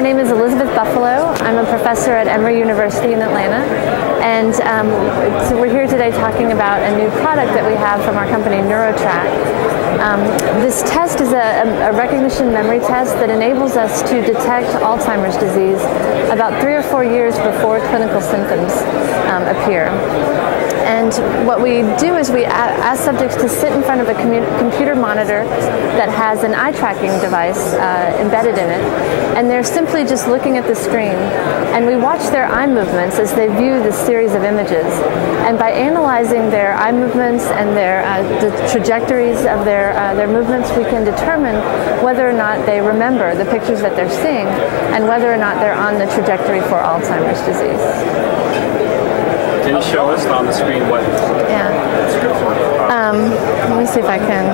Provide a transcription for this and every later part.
My name is Elizabeth Buffalo. I'm a professor at Emory University in Atlanta, and so we're here today talking about a new product that we have from our company, Neurotrack. This test is a recognition memory test that enables us to detect Alzheimer's disease about 3 or 4 years before clinical symptoms appear. And what we do is we ask subjects to sit in front of a computer monitor that has an eye tracking device embedded in it, and they're simply just looking at the screen. And we watch their eye movements as they view this series of images. And by analyzing their eye movements and the trajectories of their movements, we can determine whether or not they remember the pictures that they're seeing and whether or not they're on the trajectory for Alzheimer's disease. Can you show us on the screen what? Yeah. Let me see if I can.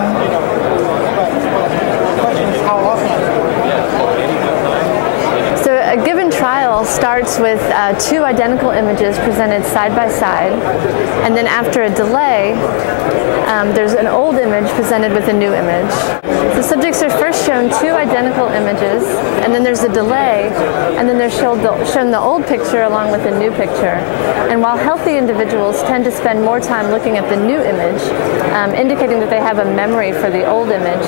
So a given trial starts with 2 identical images presented side by side, and then after a delay, there's an old image presented with a new image. The subjects are first shown 2 identical images, and then there's a delay, and then they're shown the old picture along with a new picture. And while healthy individuals tend to spend more time looking at the new image, indicating that they have a memory for the old image,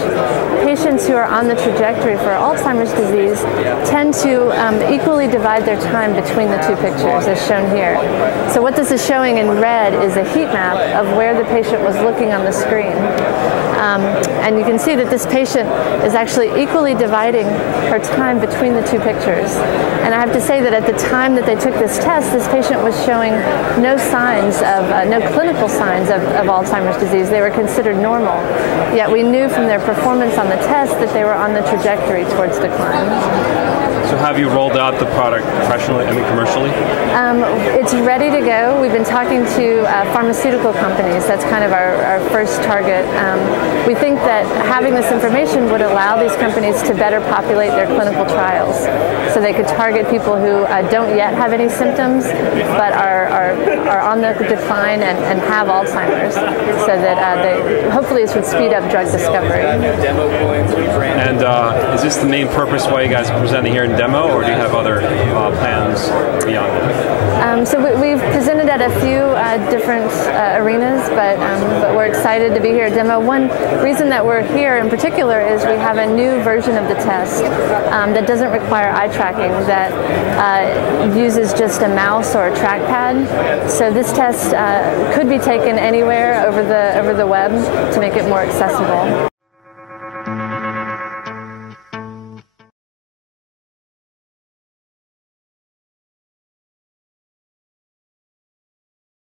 patients who are on the trajectory for Alzheimer's disease tend to equally divide their time between the 2 pictures, as shown here. So what this is showing in red is a heat map of where the patient was looking on the screen. And you can see that this patient is actually equally dividing her time between the 2 pictures. And I have to say that at the time that they took this test, this patient was showing no signs of, no clinical signs of Alzheimer's disease. They were considered normal. Yet we knew from their performance on the test that they were on the trajectory towards decline. So have you rolled out the product professionally, commercially? It's ready to go. We've been talking to pharmaceutical companies. That's kind of our first target. We think that having this information would allow these companies to better populate their clinical trials. So they could target people who don't yet have any symptoms, but are on the decline and have Alzheimer's, so that hopefully this would speed up drug discovery. And is this the main purpose why you guys are presenting here in Demo, or do you have other plans beyond that? So we've presented at a few different arenas, but we're excited to be here at Demo. One reason that we're here in particular is we have a new version of the test that doesn't require eye tracking, that uses just a mouse or a trackpad. So this test could be taken anywhere over the web to make it more accessible.